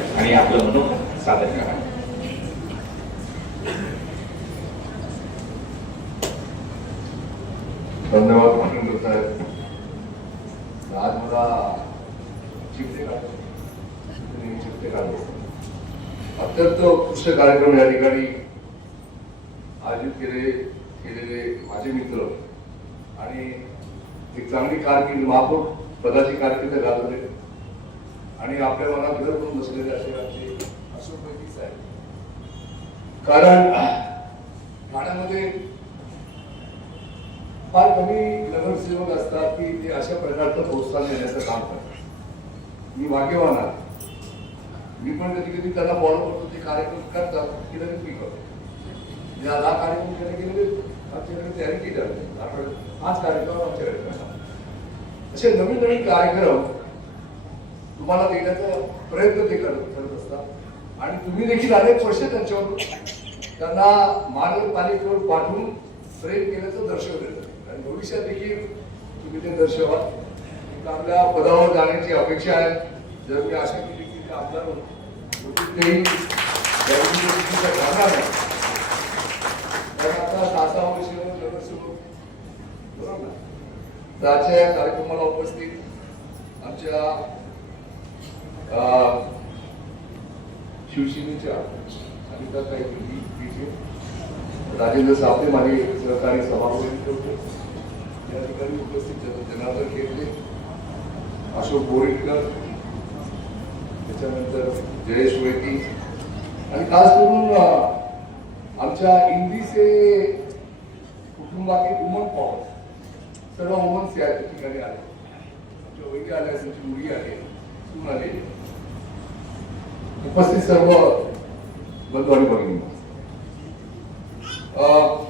आणि आपलं मनोगत सादर करा. धन्यवाद पाटील साहेब. आज मला चिठ्ठी काढले. चिठ्ठी काढले. अत्यंत उत्कृष्ट कार्यक्रम या ठिकाणी आयोजित केले केलेले माझे मित्र. आणि एक चांगली कारकीर्द महापौर पदाची कारकीर्द घालवले आणि आपल्या मनात घर करून बसलेले असे आमचे असोपैकीच वैदिक कारण ठाण्यामध्ये फार कमी नगरसेवक असतात की ते अशा प्रकारचं प्रोत्साहन देण्याचं काम करतात. मी भाग्यवान आहे. मी पण कधी कधी त्यांना फॉलो करतो ते कार्यक्रम करतात की लगेच मी करतो. या दहा कार्यक्रम केले लगेच आमच्याकडे तयारी केली जाते. आपण पाच कार्यक्रम आमच्याकडे करतात. असे नवीन नवीन कार्यक्रम तुम्हाला देण्याचा प्रयत्न ते करत करत असतात. आणि तुम्ही देखील अनेक वर्ष त्यांच्यावर त्यांना महानगरपालिकेवर पाठवून प्रेम केल्याचं दर्शवलेलं आणि भविष्यात देखील तुम्ही ते दर्शवा एक आपल्या पदावर जाण्याची अपेक्षा आहे. जर मी आशा केली की ते आपल्याला तेही ते नाही. कारण आता तासा वर्ष नगरसेवक बरोबर आजच्या या कार्यक्रमाला उपस्थित आमच्या शिवसेनेच्या अनिता काही राजेंद्र सापळे माझे सहकारी सभापती होते. या ठिकाणी उपस्थित जनार्दन खेरले अशोक बोरीटकर त्याच्यानंतर जयेश वेती आणि खास करून आमच्या इंदीचे कुटुंबातील उमन पॉवर. सर्व उमन्स या ठिकाणी आले. आमच्या वैद्य आल्या त्यांची मुली आहे. उपस्थित सर्व बंधू आणि भगिनी अं,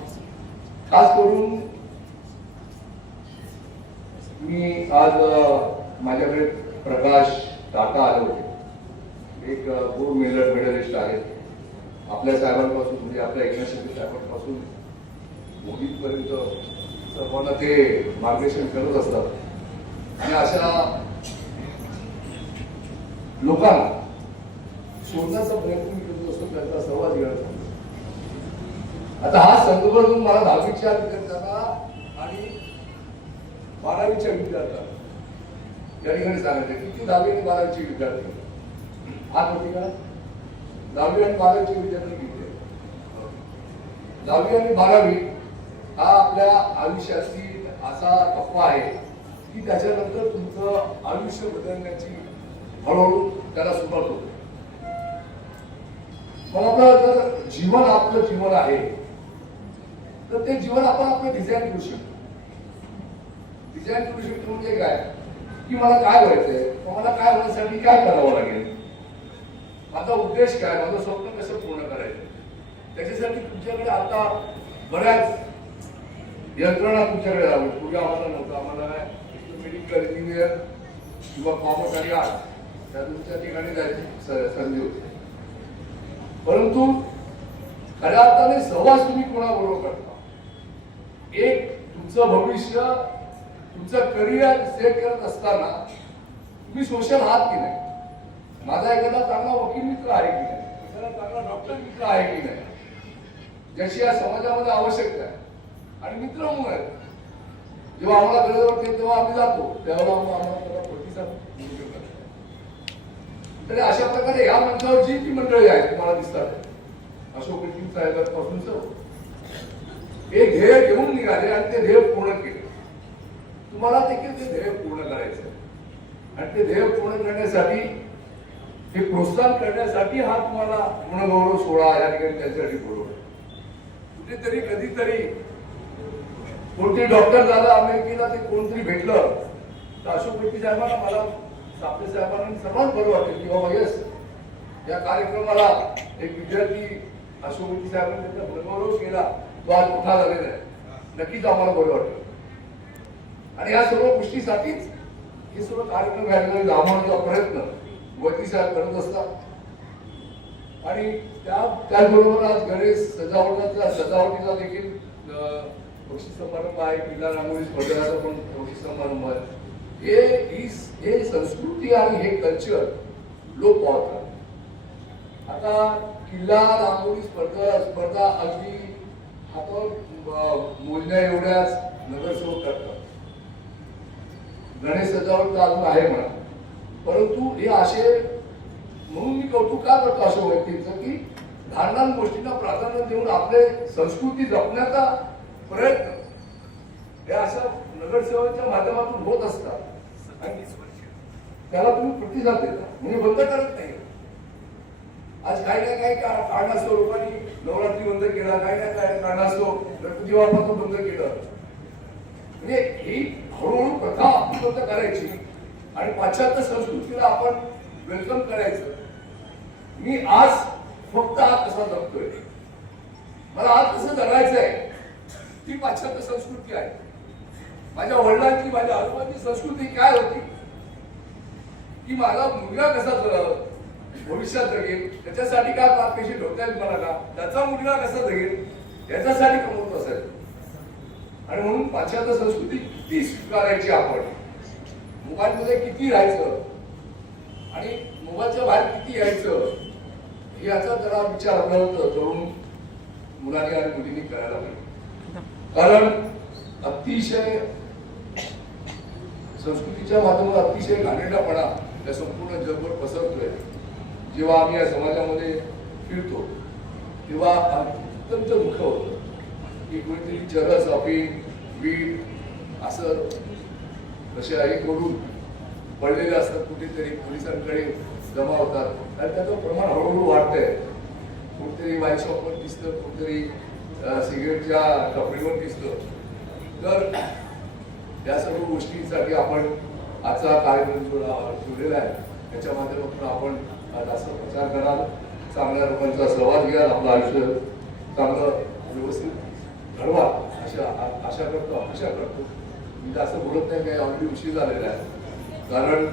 खास करून मी आज माझ्याकडे प्रकाश टाटा आले होते. एक गोल्ड मेडल मेडलिस्ट आहेत आपल्या साहेबांपासून म्हणजे आपल्या एकनाथ शिंदे साहेबांपासून मोदीपर्यंत सर्वांना ते मार्गदर्शन करत असतात. आणि अशा लोकांना शोधण्याचा प्रयत्न मी करत असतो त्यांचा सहवास घेत असतो आता हा संदर्भ मला दहावीच्या विद्यार्थ्यांना आणि बारावीच्या विद्यार्थ्यांना या ठिकाणी सांगायचं किती दहावी आणि बारावीचे विद्यार्थी हा होती का दहावी आणि बारावीचे विद्यार्थी किती दहावी आणि बारावी हा आपल्या आयुष्यातील असा टप्पा आहे की त्याच्यानंतर तुमचं आयुष्य बदलण्याची हळूहळू त्याला सुरुवात होते. मग आपलं जर जीवन आपलं जीवन आहे तर ते जीवन आपण आपलं डिझाईन करू शकतो. डिझाईन करू शकतो म्हणजे काय? की मला काय व्हायचंय? मग मला काय होण्यासाठी काय करावं लागेल? माझा उद्देश काय? माझं स्वप्न कसं पूर्ण करायचं? त्याच्यासाठी तुमच्याकडे आता बऱ्याच यंत्रणा तुमच्याकडे राहू पूर्वी आम्हाला नव्हतं. आम्हाला मेडिकल इंजिनियर किंवा कॉमर्स आणि आर्ट त्या तुमच्या ठिकाणी जायची संधी होती. परंतु खऱ्या अर्थाने सहवास तुम्ही कोणाबरोबर करता? एक तुमचं भविष्य तुमचं करिअर सेट करत असताना तुम्ही सोशल आहात की नाही? माझा एखादा चांगला वकील मित्र आहे की नाही? एखादा चांगला डॉक्टर मित्र आहे की नाही? ज्याची या समाजामध्ये आवश्यकता आहे. आणि मित्र म्हणून आहेत जेव्हा आम्हाला गरज वाटते तेव्हा आम्ही जातो. तेव्हा आम्हाला प्रतिसाद तर अशा प्रकारे या मंचावर जी ती मंडळी आहेत तुम्हाला दिसतात. अशोक साहेबांपासून सर्व हे ध्येय घेऊन निघाले आणि ते ध्येय पूर्ण केले. तुम्हाला देखील ते ध्येय पूर्ण करायचं आणि ते ध्येय पूर्ण करण्यासाठी हे प्रोत्साहन करण्यासाठी हा तुम्हाला गुणगौरव सोहळा या ठिकाणी त्यांच्यासाठी बोलवला. कुठेतरी कधीतरी कोणते डॉक्टर झाला अमेरिकेला ते कोणतरी भेटलं तर अशोक साहेबांना मला सापळे साहेबांनी सर्वांना बरं वाटेल की बाबा येस या कार्यक्रमाला एक विद्यार्थी अशोक साहेबांनी त्यांचा गुणगौरव केला तो आज मोठा झालेला आहे. नक्कीच आम्हाला बरं वाटेल. आणि या सर्व गोष्टीसाठीच हे सर्व कार्यक्रम घ्यायला लावण्याचा प्रयत्न वती साहेब करत असतात. आणि त्या त्याचबरोबर आज गणेश सजावटाचा सजावटीचा देखील बक्षीस समारंभ आहे. पिल्ला रांगोळी स्पर्धेचा पण बक्षीस समारंभ आहे. हे ही हे संस्कृती आणि हे कल्चर लोक पाहतात. आता किल्ला रांगोळी स्पर्धा स्पर्धा अगदी हातावर मोजण्या एवढ्याच नगरसेवक करतात. गणेश सजावट चालू अजून आहे म्हणा. परंतु हे असे म्हणून मी कौतुक का करतो अशा व्यक्तींचं की लहान लहान गोष्टींना प्राधान्य देऊन आपले संस्कृती जपण्याचा प्रयत्न हे अशा नगरसेवकांच्या माध्यमातून होत असतात. त्याला तुम्ही प्रतिसाद देता. म्हणजे बंद करत नाही. आज काय ना काय का- कारणास्तव लोकांनी नवरात्री बंद केला काय ना काय कारणास्तव गणपती बाप्पाचं बंद केलं. म्हणजे ही हळूहळू प्रथा आपण करायची. आणि पाश्चात्य संस्कृतीला आपण वेलकम करायचं. मी आज फक्त आज कसा जगतोय. मला आज कसं जगायचं आहे ती पाश्चात्य संस्कृती आहे. माझ्या वडिलांची माझ्या आजोबांची संस्कृती काय होती की माझा मुलगा कसा भविष्यात जगेल. त्याच्यासाठी काय पाठपेशी ठेवता येईल मला का त्याचा मुलगा कसा जगेल? याच्यासाठी कमवत असेल आणि म्हणून पाश्चात्य संस्कृती किती स्वीकारायची आपण? मोबाईलमध्ये किती राहायचं? आणि मोबाईलच्या बाहेर किती यायचं? याचा जरा विचार आपल्याला तरुण मुलांनी आणि मुलींनी करायला पाहिजे. कारण अतिशय संस्कृतीच्या माध्यमातून अतिशय घाणेरडापणा या संपूर्ण जगभर पसरतोय. जेव्हा आम्ही या समाजामध्ये फिरतो तेव्हा अत्यंत दुःख होतं. की कोणीतरी चरस अफीम बीट असं तसे हे करून पडलेले असतात कुठेतरी पोलिसांकडे जमा होतात. आणि त्याचं प्रमाण हळूहळू वाढतंय. कुठेतरी वाईन शॉपवर दिसतं कुठेतरी सिगरेटच्या कपडीवर दिसतं. तर या सर्व गोष्टींसाठी आपण आजचा कार्यक्रम जो ठेवलेला आहे. त्याच्या माध्यमातून आपण जास्त प्रचार कराल. चांगल्या लोकांचा सहभाग घ्याल. आपलं आयुष्य चांगलं व्यवस्थित घडवा अशा आशा करतो अपेक्षा करतो. मी जास्त बोलत नाही काही ऑलरेडी उशीर झालेला आहे. कारण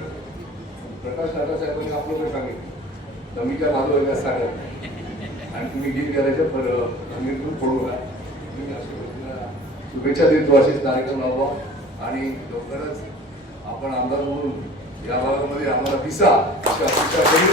प्रकाश नाटा साहेबांनी आपलं पण सांगितलं. तर मी काय माझं वेगळं सांगत आणि तुम्ही गीत करायचं पर आम्ही पडू नका तुम्ही अशा शुभेच्छा देतो. असेच कार्यक्रम लावा. आणि लवकरच आपण आमदार म्हणून या भागामध्ये आम्हाला दिसा अशी अपेक्षा करू